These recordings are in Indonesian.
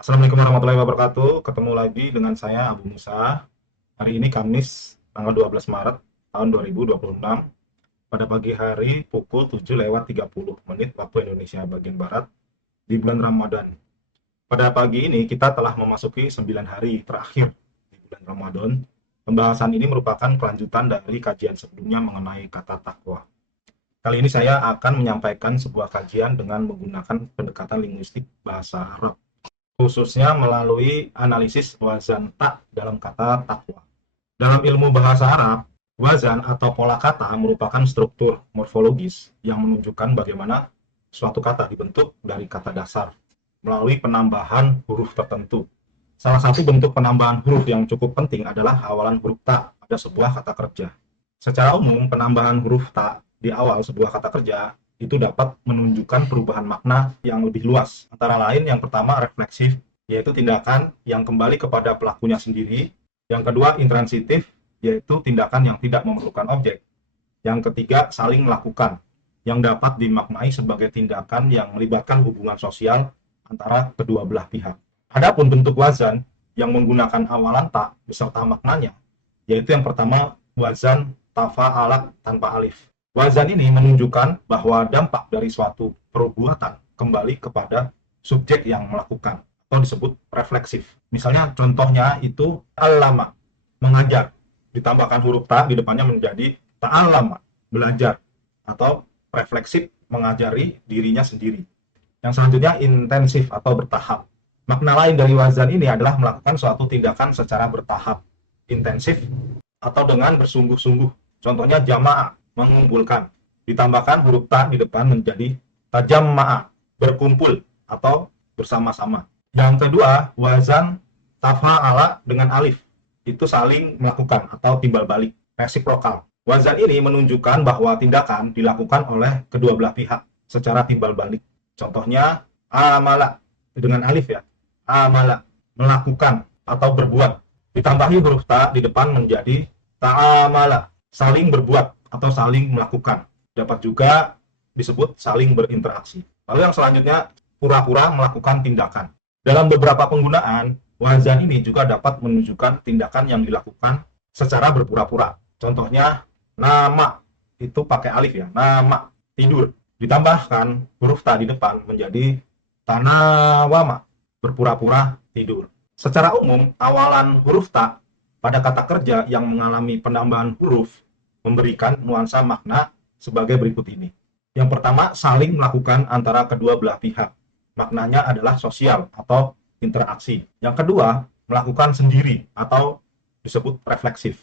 Assalamualaikum warahmatullahi wabarakatuh. Ketemu lagi dengan saya Abu Musa. Hari ini Kamis tanggal 12 Maret tahun 2026. Pada pagi hari pukul 7:30 waktu Indonesia bagian Barat di bulan Ramadan. Pada pagi ini kita telah memasuki 9 hari terakhir di bulan Ramadan. Pembahasan ini merupakan kelanjutan dari kajian sebelumnya mengenai kata takwa. Kali ini saya akan menyampaikan sebuah kajian dengan menggunakan pendekatan linguistik bahasa Arab, khususnya melalui analisis wazan tak dalam kata takwa. Dalam ilmu bahasa Arab, wazan atau pola kata merupakan struktur morfologis yang menunjukkan bagaimana suatu kata dibentuk dari kata dasar melalui penambahan huruf tertentu. Salah satu bentuk penambahan huruf yang cukup penting adalah awalan huruf ta pada sebuah kata kerja. Secara umum, penambahan huruf ta di awal sebuah kata kerja itu dapat menunjukkan perubahan makna yang lebih luas. Antara lain, yang pertama refleksif, yaitu tindakan yang kembali kepada pelakunya sendiri. Yang kedua intransitif, yaitu tindakan yang tidak memerlukan objek. Yang ketiga saling melakukan, yang dapat dimaknai sebagai tindakan yang melibatkan hubungan sosial antara kedua belah pihak. Adapun bentuk wazan yang menggunakan awalan ta beserta maknanya, yaitu yang pertama wazan tafa'ala tanpa alif. Wazan ini menunjukkan bahwa dampak dari suatu perbuatan kembali kepada subjek yang melakukan atau disebut refleksif. Misalnya contohnya itu allama, mengajar, ditambahkan huruf ta di depannya menjadi ta'allama, belajar, atau refleksif, mengajari dirinya sendiri. Yang selanjutnya intensif atau bertahap. Makna lain dari wazan ini adalah melakukan suatu tindakan secara bertahap, intensif, atau dengan bersungguh-sungguh. Contohnya jamaah, mengumpulkan. Ditambahkan huruf ta di depan menjadi tajamma'a, berkumpul atau bersama-sama. Yang kedua, wazan tafa'ala dengan alif. Itu saling melakukan atau timbal balik, resiprokal. Wazan ini menunjukkan bahwa tindakan dilakukan oleh kedua belah pihak secara timbal balik. Contohnya amala dengan alif ya. Amala, melakukan atau berbuat. Ditambahi huruf ta di depan menjadi ta'amala, saling berbuat atau saling melakukan. Dapat juga disebut saling berinteraksi. Lalu yang selanjutnya, pura-pura melakukan tindakan. Dalam beberapa penggunaan, wazan ini juga dapat menunjukkan tindakan yang dilakukan secara berpura-pura. Contohnya, nama, itu pakai alif ya, nama, tidur. Ditambahkan huruf ta di depan menjadi tanawama, berpura-pura tidur. Secara umum, awalan huruf ta pada kata kerja yang mengalami penambahan huruf memberikan nuansa makna sebagai berikut ini. Yang pertama, saling melakukan antara kedua belah pihak. Maknanya adalah sosial atau interaksi. Yang kedua, melakukan sendiri atau disebut refleksif,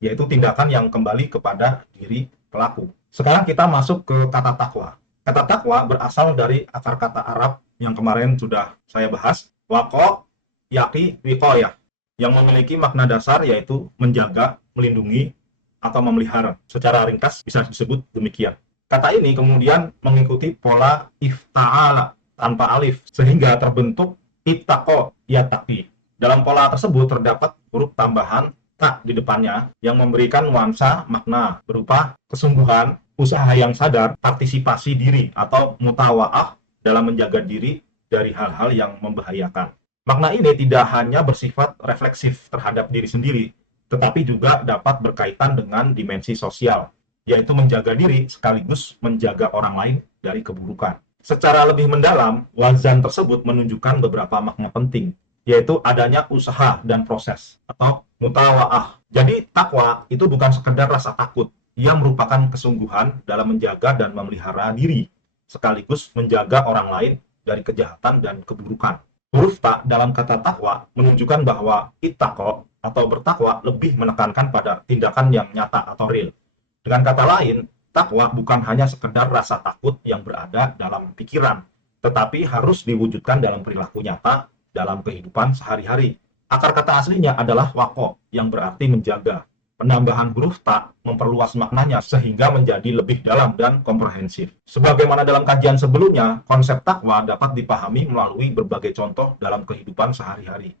yaitu tindakan yang kembali kepada diri pelaku. Sekarang kita masuk ke kata takwa. Kata takwa berasal dari akar kata Arab yang kemarin sudah saya bahas, waqo, yaqi, wiqoyah, yang memiliki makna dasar yaitu menjaga, melindungi, atau memelihara. Secara ringkas bisa disebut demikian. Kata ini kemudian mengikuti pola ifta'ala tanpa alif sehingga terbentuk ittaqo yattaqi. Dalam pola tersebut terdapat huruf tambahan ta di depannya yang memberikan nuansa makna berupa kesungguhan, usaha yang sadar, partisipasi diri atau mutawa'ah dalam menjaga diri dari hal-hal yang membahayakan. Makna ini tidak hanya bersifat refleksif terhadap diri sendiri, tetapi juga dapat berkaitan dengan dimensi sosial, yaitu menjaga diri sekaligus menjaga orang lain dari keburukan. Secara lebih mendalam, wazan tersebut menunjukkan beberapa makna penting, yaitu adanya usaha dan proses, atau mutawa'ah. Jadi, takwa itu bukan sekedar rasa takut, ia merupakan kesungguhan dalam menjaga dan memelihara diri, sekaligus menjaga orang lain dari kejahatan dan keburukan. Huruf ta dalam kata takwa menunjukkan bahwa ittaqo atau bertakwa lebih menekankan pada tindakan yang nyata atau real. Dengan kata lain, takwa bukan hanya sekedar rasa takut yang berada dalam pikiran, tetapi harus diwujudkan dalam perilaku nyata dalam kehidupan sehari-hari. Akar kata aslinya adalah waqo, yang berarti menjaga. Penambahan huruf ta memperluas maknanya sehingga menjadi lebih dalam dan komprehensif. Sebagaimana dalam kajian sebelumnya, konsep takwa dapat dipahami melalui berbagai contoh dalam kehidupan sehari-hari.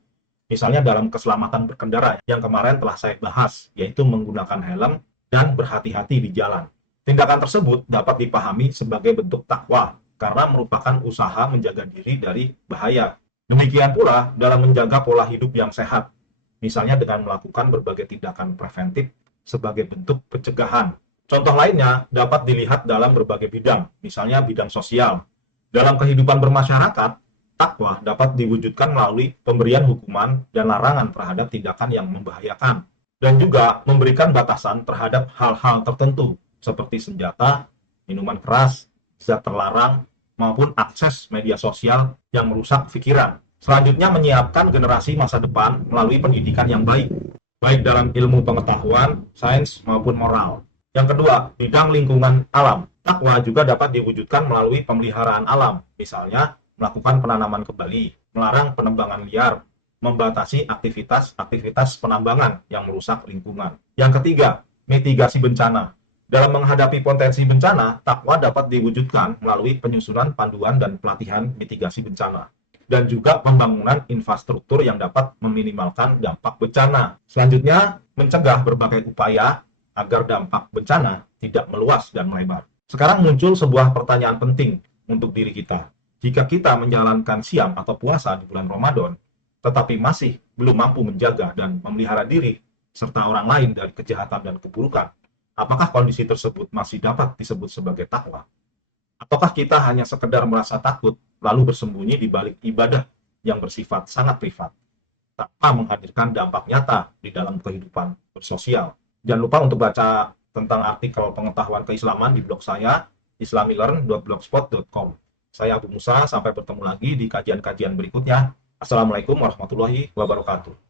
Misalnya dalam keselamatan berkendara yang kemarin telah saya bahas, yaitu menggunakan helm dan berhati-hati di jalan. Tindakan tersebut dapat dipahami sebagai bentuk takwa karena merupakan usaha menjaga diri dari bahaya. Demikian pula dalam menjaga pola hidup yang sehat, misalnya dengan melakukan berbagai tindakan preventif sebagai bentuk pencegahan. Contoh lainnya dapat dilihat dalam berbagai bidang, misalnya bidang sosial. Dalam kehidupan bermasyarakat, takwa dapat diwujudkan melalui pemberian hukuman dan larangan terhadap tindakan yang membahayakan, dan juga memberikan batasan terhadap hal-hal tertentu, seperti senjata, minuman keras, zat terlarang, maupun akses media sosial yang merusak pikiran. Selanjutnya, menyiapkan generasi masa depan melalui pendidikan yang baik, baik dalam ilmu pengetahuan, sains, maupun moral. Yang kedua, bidang lingkungan alam. Takwa juga dapat diwujudkan melalui pemeliharaan alam, misalnya melakukan penanaman kembali, melarang penebangan liar, membatasi aktivitas-aktivitas penambangan yang merusak lingkungan. Yang ketiga, mitigasi bencana. Dalam menghadapi potensi bencana, takwa dapat diwujudkan melalui penyusunan panduan dan pelatihan mitigasi bencana, dan juga pembangunan infrastruktur yang dapat meminimalkan dampak bencana. Selanjutnya, mencegah berbagai upaya agar dampak bencana tidak meluas dan melebar. Sekarang muncul sebuah pertanyaan penting untuk diri kita. Jika kita menjalankan siam atau puasa di bulan Ramadan, tetapi masih belum mampu menjaga dan memelihara diri serta orang lain dari kejahatan dan keburukan, apakah kondisi tersebut masih dapat disebut sebagai takwa? Ataukah kita hanya sekedar merasa takut lalu bersembunyi di balik ibadah yang bersifat sangat privat, tanpa menghadirkan dampak nyata di dalam kehidupan bersosial? Jangan lupa untuk baca tentang artikel pengetahuan keislaman di blog saya, islamilearn.blogspot.com. Saya Abu Musa, sampai bertemu lagi di kajian-kajian berikutnya. Assalamualaikum warahmatullahi wabarakatuh.